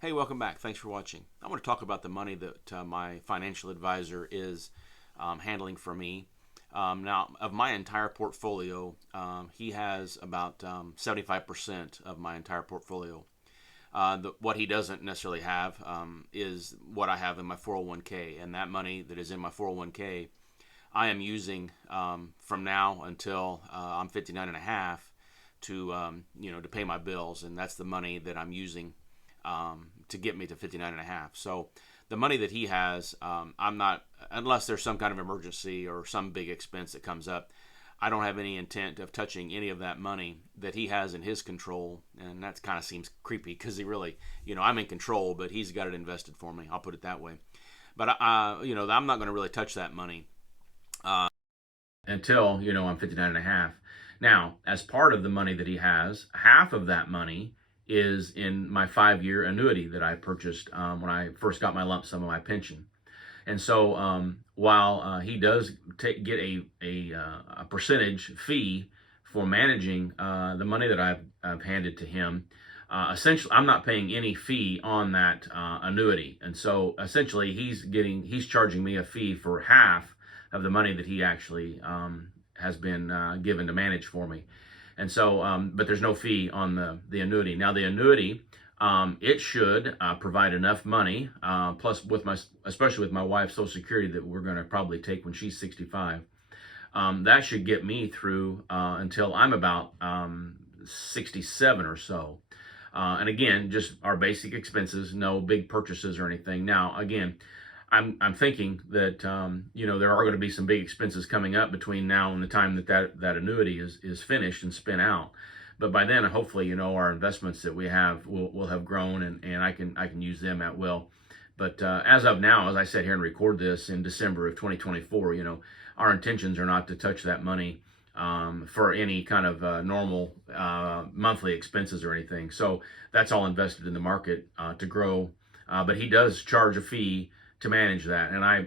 Hey, welcome back. Thanks for watching. I want to talk about the money that my financial advisor is handling for me. Now, of my entire portfolio, he has about 75% of my entire portfolio. What he doesn't necessarily have is what I have in my 401k, and that money that is in my 401k, I am using from now until I'm 59 and a half to to pay my bills, and that's the money that I'm using to get me to 59 and a half. So the money that he has, I'm not, unless there's some kind of emergency or some big expense that comes up, I don't have any intent of touching any of that money that he has in his control. And that kind of seems creepy because he really, I'm in control, but he's got it invested for me. I'll put it that way. But, I'm not going to really touch that money until, I'm 59 and a half. Now, as part of the money that he has, half of that money is in my 5-year annuity that I purchased when I first got my lump sum of my pension. And so while he does get a percentage fee for managing the money that I've handed to him, essentially I'm not paying any fee on that annuity. And so essentially he's charging me a fee for half of the money that he actually has been given to manage for me. And so, but there's no fee on the annuity. Now, the annuity, it should provide enough money, plus especially with my wife's Social Security that we're going to probably take when she's 65. That should get me through until I'm about 67 or so. And again, just our basic expenses, no big purchases or anything. Now, again, I'm thinking that there are going to be some big expenses coming up between now and the time that annuity is finished and spent out. But by then, hopefully, our investments that we have will have grown, and I can use them at will. But as of now, as I sit here and record this in December of 2024, our intentions are not to touch that money for any kind of normal monthly expenses or anything. So that's all invested in the market to grow. But he does charge a fee to manage that. And I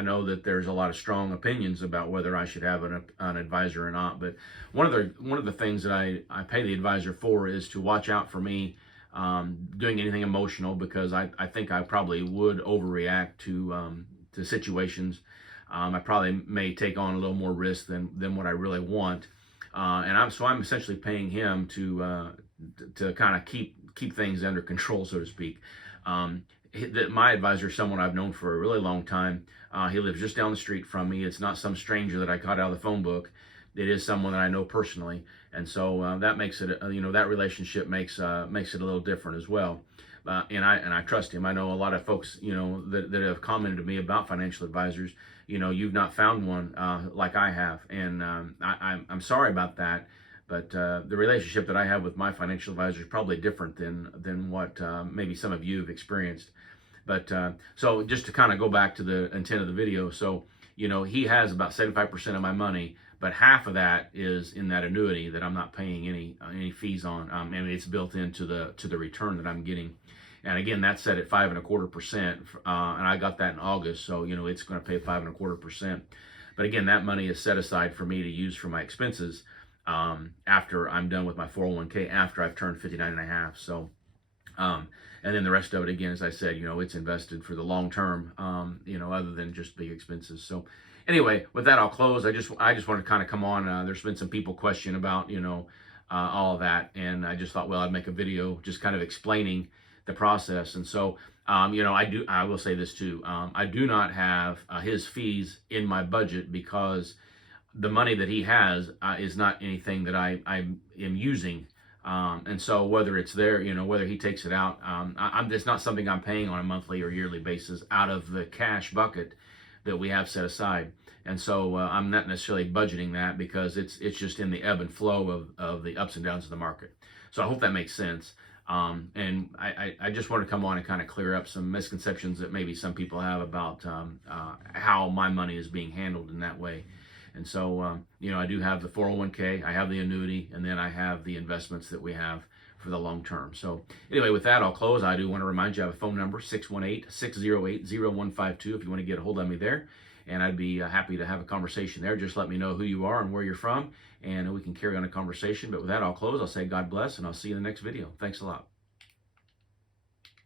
know that there's a lot of strong opinions about whether I should have an advisor or not. But one of the things that I pay the advisor for is to watch out for me doing anything emotional, because I think I probably would overreact to situations. I probably may take on a little more risk than what I really want. And I'm essentially paying him to kind of keep things under control, so to speak. My advisor is someone I've known for a really long time. He lives just down the street from me. It's not some stranger that I caught out of the phone book. It is someone that I know personally, and so that makes it, that relationship makes it a little different as well. And I trust him. I know a lot of folks, that have commented to me about financial advisors. You've not found one like I have, and I'm sorry about that. But the relationship that I have with my financial advisor is probably different than what maybe some of you have experienced. But so just to kind of go back to the intent of the video, so he has about 75% of my money, but half of that is in that annuity that I'm not paying any fees on. And it's built into the return that I'm getting. And again, that's set at 5.25%, and I got that in August, so it's going to pay 5.25%. But again, that money is set aside for me to use for my expenses after I'm done with my 401k, after I've turned 59 and a half. So, and then the rest of it, again, as I said, it's invested for the long term, other than just big expenses. So anyway, with that, I'll close. I just want to kind of come on. There's been some people question about, all of that. And I just thought, well, I'd make a video just kind of explaining the process. And so, I will say this too. I do not have his fees in my budget, because the money that he has is not anything that I am using. And so whether it's there, whether he takes it out, it's not something I'm paying on a monthly or yearly basis out of the cash bucket that we have set aside. And so I'm not necessarily budgeting that, because it's just in the ebb and flow of the ups and downs of the market. So I hope that makes sense. And I just want to come on and kind of clear up some misconceptions that maybe some people have about how my money is being handled in that way. And so, I do have the 401k, I have the annuity, and then I have the investments that we have for the long term. So anyway, with that, I'll close. I do want to remind you, I have a phone number, 618-608-0152, if you want to get a hold of me there. And I'd be happy to have a conversation there. Just let me know who you are and where you're from, and we can carry on a conversation. But with that, I'll close. I'll say God bless, and I'll see you in the next video. Thanks a lot.